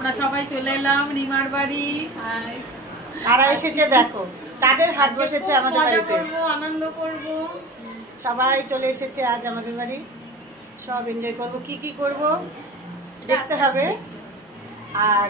আমরা সবাই চলে এলাম রিমার বাড়ি। কারা এসেছে দেখো, চাঁদের হাট বসেছে আমাদের বাড়িতে, আনন্দ করব। সবাই চলে এসেছে আজ আমাদের বাড়ি। সব এনজয় করব, কি কি করব দেখতে হবে। আর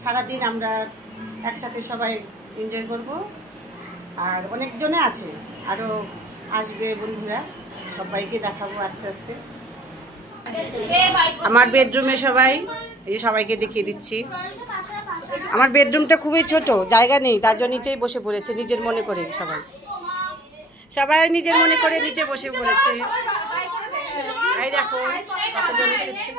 সারাদিন আমরা একসাথে সবাই এনজয় করব। আর অনেকজনে আছে, আরো আসবে বন্ধুরা, সবাইকে দেখাবো আস্তে আস্তে। আমার বেডরুমে সবাই, এই সবাইকে দেখিয়ে দিচ্ছি। আমার বেডরুমটা খুবই ছোট, জায়গা নেই, তার জন্য নিচেই বসে পড়েছে নিজের মনে করে। সবাই সবাই নিজের মনে করে নিচে বসে পড়েছে। এই দেখো কতজন এসেছে।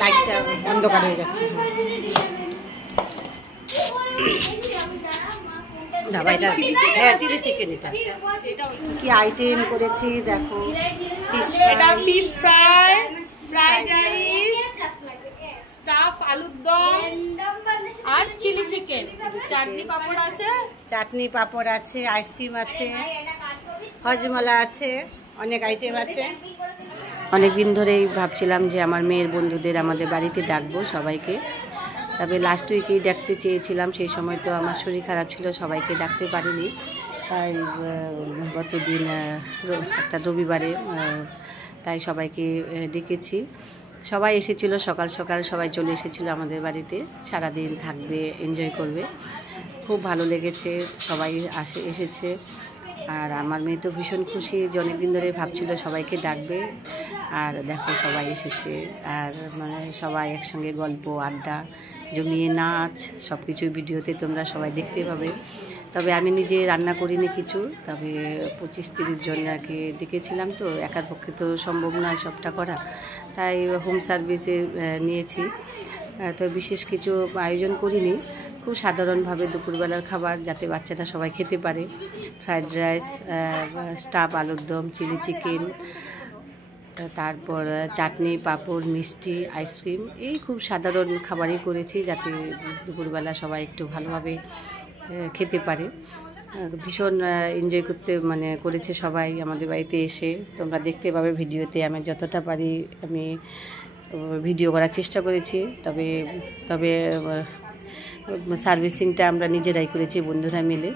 লাইটটা অন্ধকার হয়ে যাচ্ছে। চিলি চিকেন, এটা কি আইটেম করেছি দেখো। Fish fry, fried rice, staff আলুর দম আর চিলি চিকেন। চাটনি পাপড় আছে, চাটনি পাপড় আছে, আইসক্রিম আছে, হজমলা আছে, অনেক আইটেম আছে। অনেক দিন ধরেই ভাবছিলাম যে আমার মেয়ের বন্ধুদের আমাদের বাড়িতে ডাকবো সবাইকে। তবে লাস্ট উইকেই ডাকতে চেয়েছিলাম, সেই সময় তো আমার শরীর খারাপ ছিল, সবাইকে ডাকতে পারিনি। তাই গতদিন একটা রবিবারে তাই সবাইকে ডেকেছি। সবাই এসেছিল, সকাল সকাল সবাই চলে এসেছিলো আমাদের বাড়িতে। সারাদিন থাকবে, এনজয় করবে, খুব ভালো লেগেছে, সবাই এসেছে। আর আমার মেয়ে তো ভীষণ খুশি যে অনেকদিন ধরে ভাবছিল সবাইকে ডাকবে। আর দেখো সবাই এসেছে, আর মানে সবাই একসঙ্গে গল্প আড্ডা জমিয়ে নাচ সব কিছুই ভিডিওতে তোমরা সবাই দেখতে পাবে। তবে আমি নিজে রান্না করিনি কিছু, তবে 25-30 জনকে ডেকেছিলাম, তো একার পক্ষে তো সম্ভব নয় সবটা করা, তাই হোম সার্ভিসে নিয়েছি। তো বিশেষ কিছু আয়োজন করিনি, খুব সাধারণভাবে দুপুরবেলার খাবার যাতে বাচ্চারা সবাই খেতে পারে। ফ্রাইড রাইস, স্টাফ আলুর দম, চিলি চিকেন, তারপর চাটনি পাঁপড়, মিষ্টি, আইসক্রিম, এই খুব সাধারণ খাবারই করেছি যাতে দুপুরবেলা সবাই একটু ভালোভাবে খেতে পারে। ভীষণ এনজয় করতে করেছে সবাই আমাদের বাড়িতে এসে। তোমরা দেখতে পাবে ভিডিওতে, আমি যতটা পারি আমি ভিডিও করার চেষ্টা করেছি। তবে সার্ভিসিংটা আমরা নিজেরাই করেছি বন্ধুরা মিলে।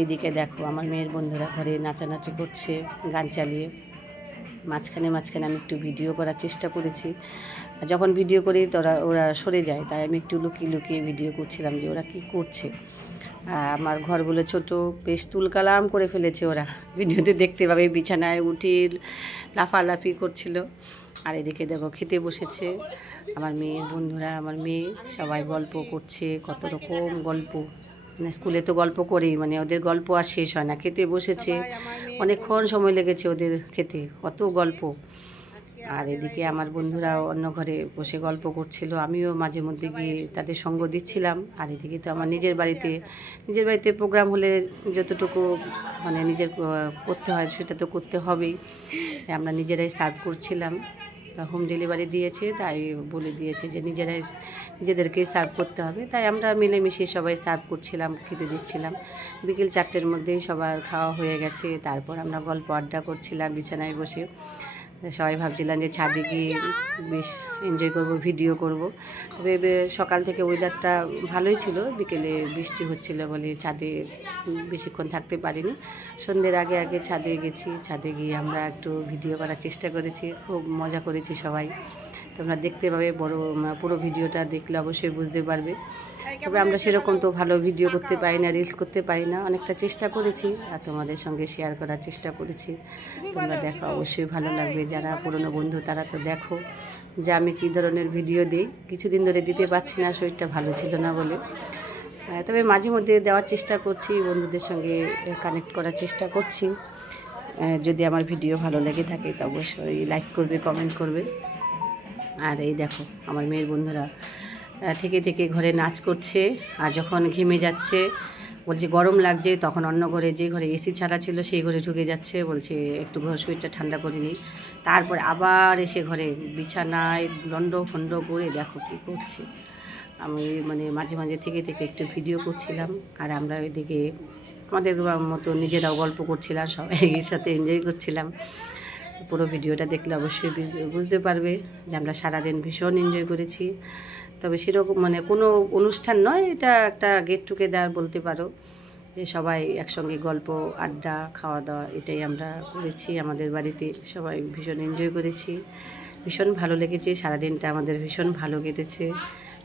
এইদিকে দেখো আমার মেয়ের বন্ধুরা ঘরে নাচানাচি করছে গান চালিয়ে। মাঝখানে আমি একটু ভিডিও করার চেষ্টা করেছি। যখন ভিডিও করি ওরা সরে যায়, তাই আমি একটু লুকিয়ে ভিডিও করছিলাম যে ওরা কি করছে। আমার ঘরগুলো ছোট, বেশ তুলকালাম করে ফেলেছে ওরা, ভিডিওতে দেখতে পাবে। বিছানায় উঠে লাফালাফি করছিল। আর এদিকে দেখো খেতে বসেছে আমার মেয়ের বন্ধুরা, আমার মেয়ে সবাই গল্প করছে, কত রকম গল্প। স্কুলে তো গল্প করেই, ওদের গল্প আর শেষ হয় না। খেতে বসেছে, অনেকক্ষণ সময় লেগেছে ওদের খেতে, কত গল্প। আর এদিকে আমার বন্ধুরা অন্য ঘরে বসে গল্প করছিল, আমিও মাঝে মধ্যে গিয়ে তাদের সঙ্গ দিচ্ছিলাম। আর এদিকে তো আমার নিজের বাড়িতে প্রোগ্রাম হলে যতটুকু নিজের করতে হয় সেটা তো করতে হবেই। আমরা নিজেরাই সার্ভ করছিলাম, হোম ডেলিভারি দিয়েছে, তাই বলে দিয়েছে যে নিজেদেরকেই সার্ভ করতে হবে। তাই আমরা মিলেমিশে সবাই সার্ভ করছিলাম, খেতে দিচ্ছিলাম। বিকেল 4টের মধ্যেই সবার খাওয়া হয়ে গেছে। তারপর আমরা গল্প আড্ডা করছিলাম বিছানায় বসে। সবাই ভাবছিলাম যে ছাদে গিয়ে বেশ এনজয় করব, ভিডিও করব। তবে সকাল থেকে ওয়েদারটা ভালোই ছিল, বিকেলে বৃষ্টি হচ্ছিল বলে ছাদে বেশিক্ষণ থাকতে পারিনি। সন্ধ্যের আগে ছাদে গেছি, ছাদে গিয়ে আমরা একটু ভিডিও করার চেষ্টা করেছি, খুব মজা করেছি সবাই। তোমরা দেখতে পাবে, পুরো ভিডিওটা দেখলে অবশ্যই বুঝতে পারবে। তবে আমরা সেরকম তো ভালো ভিডিও করতে পারি না, রিলস করতে পারি না, অনেকটা চেষ্টা করেছি আর তোমাদের সঙ্গে শেয়ার করার চেষ্টা করেছি। তোমরা দেখো, অবশ্যই ভালো লাগবে। যারা পুরনো বন্ধু তারা তো দেখো, যে আমি কী ধরনের ভিডিও দিই। কিছুদিন ধরে দিতে পারছি না, শরীরটা ভালো ছিল না বলে। তবে মাঝে মধ্যে দেওয়ার চেষ্টা করছি, বন্ধুদের সঙ্গে কানেক্ট করার চেষ্টা করছি। যদি আমার ভিডিও ভালো লেগে থাকে তো অবশ্যই লাইক করবে, কমেন্ট করবে। আর এই দেখো আমার মেয়ের বন্ধুরা থেকে থেকে ঘরে নাচ করছে। আর যখন ঘেমে যাচ্ছে, বলছে গরম লাগছে, তখন অন্য ঘরে, যে ঘরে এসি ছাড়া ছিল সেই ঘরে ঢুকে যাচ্ছে, বলছে একটু ঘর শরীরটা ঠান্ডা করে নিই। তারপরে আবার এসে ঘরে বিছানায় লন্ড ফন্ড করে দেখো কী করছে। আমি মানে মাঝে মাঝে থেকে থেকে একটু ভিডিও করছিলাম, আর আমরা ওইদিকে আমাদের মতো নিজেরাও গল্প করছিলাম, সবাই এর সাথে এনজয় করছিলাম। পুরো ভিডিওটা দেখলে অবশ্যই বুঝতে পারবে যে আমরা সারাদিন ভীষণ এনজয় করেছি। তবে সেরকম মানে কোনো অনুষ্ঠান নয়, এটা একটা গেট টুগেদার বলতে পারো, যে সবাই একসঙ্গে গল্প আড্ডা খাওয়া দাওয়া এটাই আমরা করেছি আমাদের বাড়িতে। সবাই ভীষণ এনজয় করেছি, ভীষণ ভালো লেগেছে। সারাদিনটা আমাদের ভীষণ ভালো কেটেছে,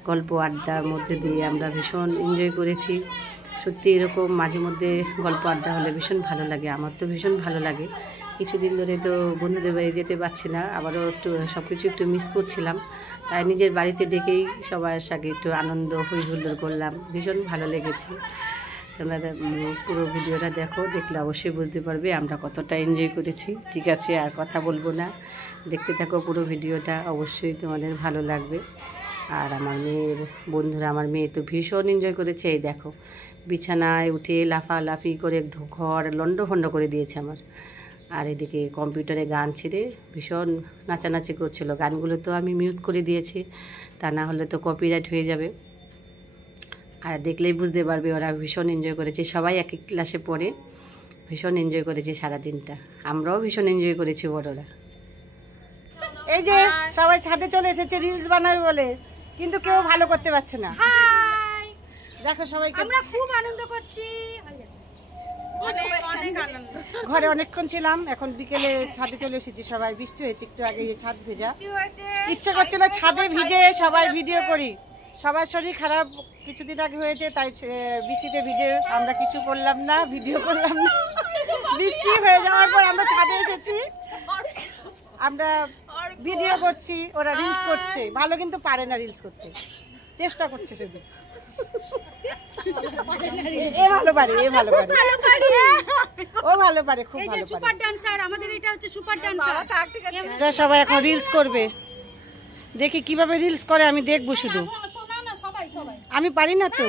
গল্প আড্ডার মধ্যে দিয়ে আমরা ভীষণ এনজয় করেছি। সত্যি এরকম মাঝে মধ্যে গল্প আড্ডা হলে ভীষণ ভালো লাগে, আমার তো ভীষণ ভালো লাগে। কিছুদিন ধরে তো বন্ধুদের বাড়ি যেতে পারছি না, আবারও একটু সব কিছু একটু মিস করছিলাম, তাই নিজের বাড়িতে ডেকেই সবার সাথে একটু আনন্দ হই হুল্লোড় করলাম, ভীষণ ভালো লেগেছে। তোমরা পুরো ভিডিওটা দেখো, দেখলে অবশ্যই বুঝতে পারবে আমরা কতটা এনজয় করেছি। ঠিক আছে, আর কথা বলবো না, দেখতে থাকো পুরো ভিডিওটা, অবশ্যই তোমাদের ভালো লাগবে। আর আমার মেয়ের বন্ধুরা, আমার মেয়ে তো ভীষণ এনজয় করেছে। এই দেখো বিছানায় উঠে লাফালাফি করে ঘর লন্ডভন্ড করে দিয়েছে আমার। আর এদিকে কম্পিউটারে গান ছেড়ে ভীষণ নাচানাচি করছিল। গানগুলো তো আমি মিউট করে দিয়েছি, তা না হলে তো কপিরাইট হয়ে যাবে। আর দেখলেই বুঝতে পারবে ওরা ভীষণ এনজয় করেছে। সবাই এক এক ক্লাসে পড়ে, ভীষণ এনজয় করেছে সারাদিনটা। আমরাও ভীষণ এনজয় করেছি বড়রা। এই যে সবাই ছাদে চলে এসেছে রিলস বানাবে বলে, কিন্তু কেউ ভালো করতে পারছে না। দেখো সবাই আমরা খুব আনন্দ করছি, ঘরে অনেকক্ষণ ছিলাম, এখন বিকেলে ছাদে চলে এসেছি সবাই। বৃষ্টি হয়েছে একটু আগে, ছাদ ভেজা, ইচ্ছা করছিল ছাদে ভিজে সবাই ভিডিও করি। সবার শরীর খারাপ কিছুদিন আগে হয়েছে, তাই বৃষ্টিতে ভিজে আমরা কিছু করলাম না, ভিডিও করলাম না। বৃষ্টি হয়ে যাওয়ার পর আমরা ছাদে এসেছি, আমরা ভিডিও করছি, ওরা রিলস করছে। ভালো কিন্তু পারে না রিলস করতে, চেষ্টা করছে শুধু। এ ভালো পারে, এ ভালো পারে, ও ভালো পারে, খুব ভালো পারে। সুপার ডান্সার আমাদের, এটা হচ্ছে সুপার ডান্সার। সবাই এখন রিলস করবে, দেখি কিভাবে রিলস করে, আমি দেখবো শুধু। আমি পারি না তো।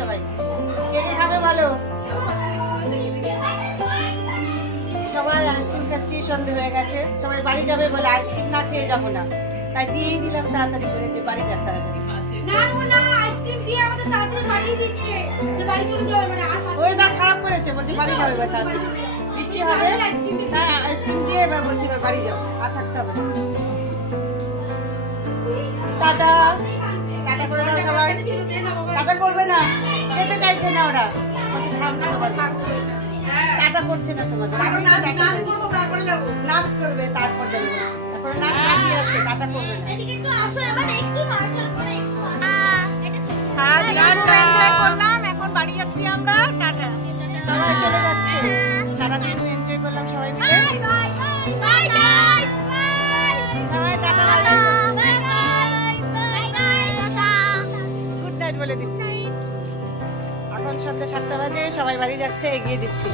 সবাই কে কে খাবে বলো। সবাই আইসক্রিম খাচ্ছি, সন্ধ্যে হয়ে গেছে, সবাই বাড়ি যাবে বলে আইসক্রিম না খেয়ে যাবো না, তাই দিয়েই দিলাম তাড়াতাড়ি করে যে বাড়ি যাক তাড়াতাড়ি। ওয়েদার খারাপ করেছে, বলছি বাড়ি যাবে, বৃষ্টি হবে, আইসক্রিম দিয়ে এবার বলছি এবার বাড়ি যাবো, আর থাকতে হবে না। টাটা টাটা করে দাও সবাই। টাটা করবে না, খেতে চাইছে না ওরা, বলছে টাটা করছে না তোমাদের, নাচ করবে তারপর যাবে। এখন নাচ বাকি আছে, টাটা করবে না। করলাম, এখন বাড়ি যাচ্ছি আমরা। টাটা, সবাই চলে যাচ্ছে। সারাদিন এনজয় করলাম সবাই মিলে। সবাই টাটা গুড নাইট বলে দিচ্ছি। এখন সন্ধ্যা 7টা বাজে, সবাই বাড়ি যাচ্ছে, এগিয়ে দিচ্ছি।